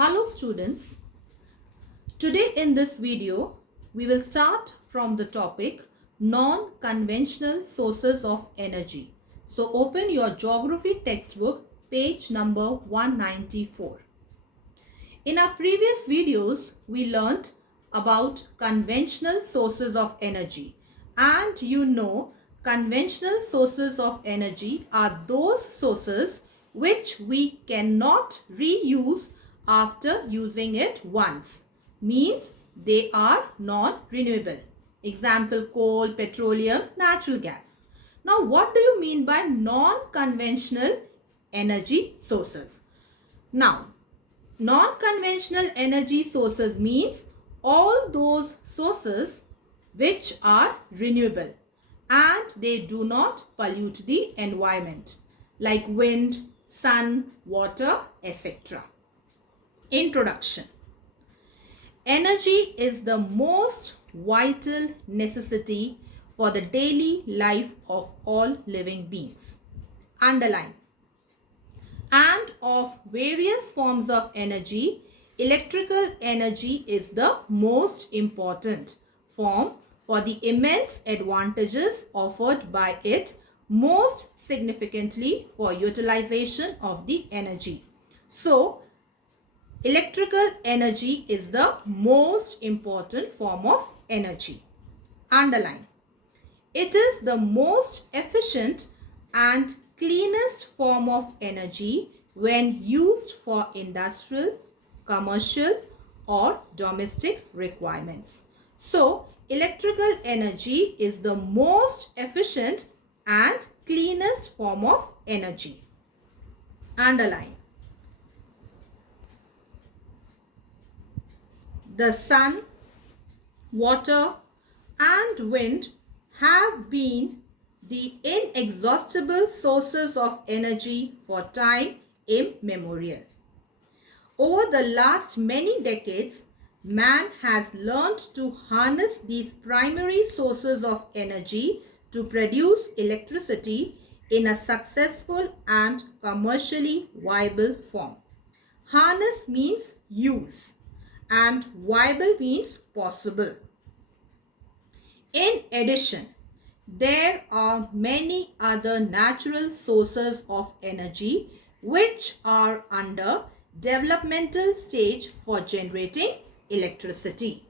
Hello students, today in this video we will start from the topic non-conventional sources of energy. So open your geography textbook page number 194. In our previous videos we learnt about conventional sources of energy, and conventional sources of energy are those sources which we cannot reuse after using it once, means they are non-renewable. Example: coal, petroleum, natural gas. Now what do you mean by non-conventional energy sources? Now, non-conventional energy sources means all those sources which are renewable and they do not pollute the environment, like wind, sun, water, etc. Introduction. Energy is the most vital necessity for the daily life of all living beings. Underline. And of various forms of energy, electrical energy is the most important form for the immense advantages offered by it, most significantly for utilization of the energy. So, electrical energy is the most important form of energy. Underline. It is the most efficient and cleanest form of energy when used for industrial, commercial or domestic requirements. So, electrical energy is the most efficient and cleanest form of energy. Underline. The sun, water and wind have been the inexhaustible sources of energy for time immemorial. Over the last many decades, man has learned to harness these primary sources of energy to produce electricity in a successful and commercially viable form. Harness means use and viable means possible. In addition, there are many other natural sources of energy which are under developmental stage for generating electricity.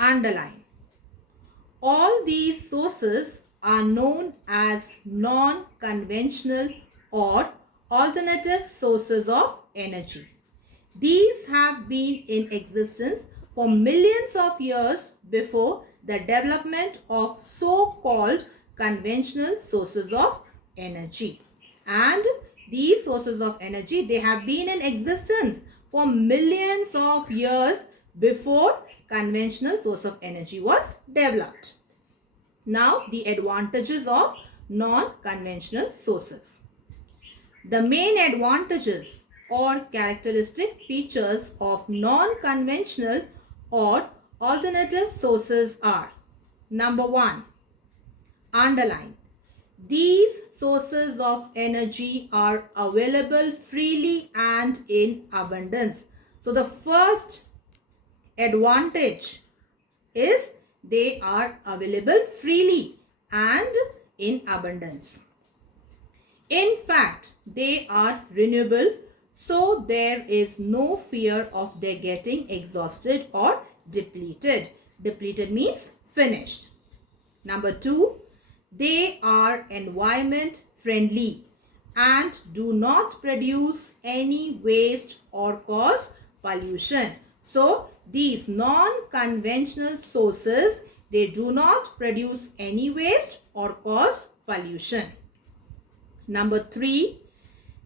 Underline. All these sources are known as non-conventional or alternative sources of energy. These have been in existence for millions of years before the development of so-called conventional sources of energy. And these sources of energy, they have been in existence for millions of years before conventional source of energy was developed. Now, the advantages of non-conventional sources. The main advantages or characteristic features of non-conventional or alternative sources are: number 1, underline. These sources of energy are available freely and in abundance. So the first advantage is they are available freely and in abundance. In fact, they are renewable, so there is no fear of their getting exhausted or depleted. Depleted means finished. Number 2, they are environment friendly and do not produce any waste or cause pollution. So, these non-conventional sources, they do not produce any waste or cause pollution. Number 3,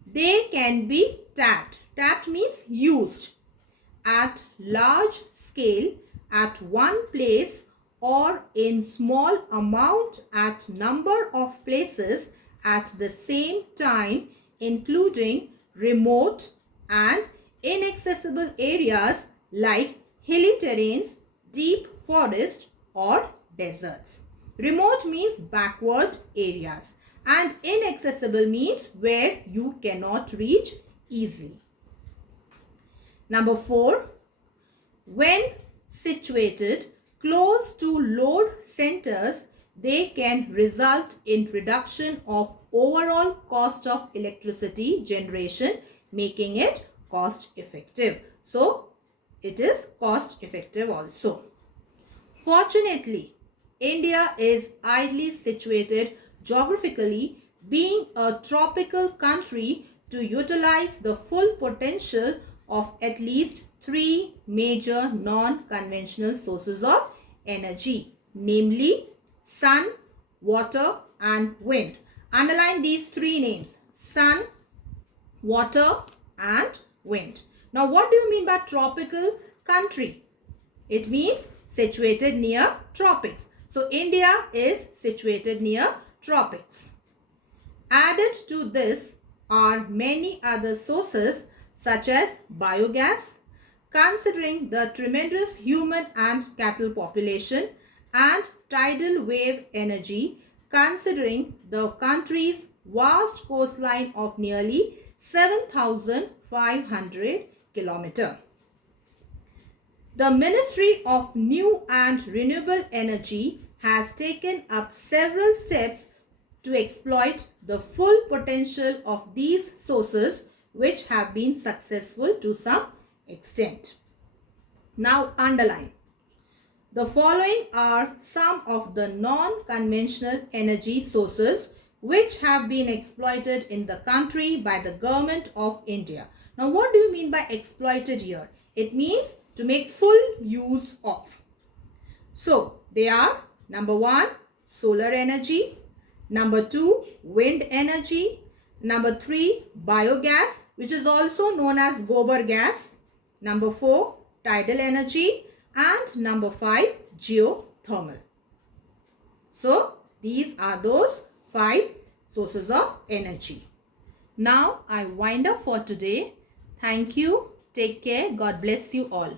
they can be tapped. Tapped means used at large scale at one place or in small amount at number of places at the same time, including remote and inaccessible areas like hilly terrains, deep forest or deserts. Remote means backward areas And inaccessible means where you cannot reach easily. Number 4, when situated close to load centers, they can result in reduction of overall cost of electricity generation, making it cost effective. So, it is cost effective also. Fortunately, India is ideally situated geographically, being a tropical country, to utilize the full potential of at least 3 major non-conventional sources of energy, namely sun, water and wind. Underline these 3 names: sun, water and wind. Now, what do you mean by tropical country? It means situated near tropics. So, India is situated near tropics. Added to this are many other sources such as biogas, considering the tremendous human and cattle population, and tidal wave energy, considering the country's vast coastline of nearly 7,500 kilometers. The Ministry of New and Renewable Energy has taken up several steps to exploit the full potential of these sources, which have been successful to some extent. Now underline. The following are some of the non-conventional energy sources which have been exploited in the country by the government of India. Now, what do you mean by exploited here? It means to make full use of. So, they are: number 1, solar energy; number 2, wind energy; number 3, biogas, which is also known as gobar gas; number 4, tidal energy; and number 5, geothermal. So, these are those 5 sources of energy. Now, I wind up for today. Thank you. Take care. God bless you all.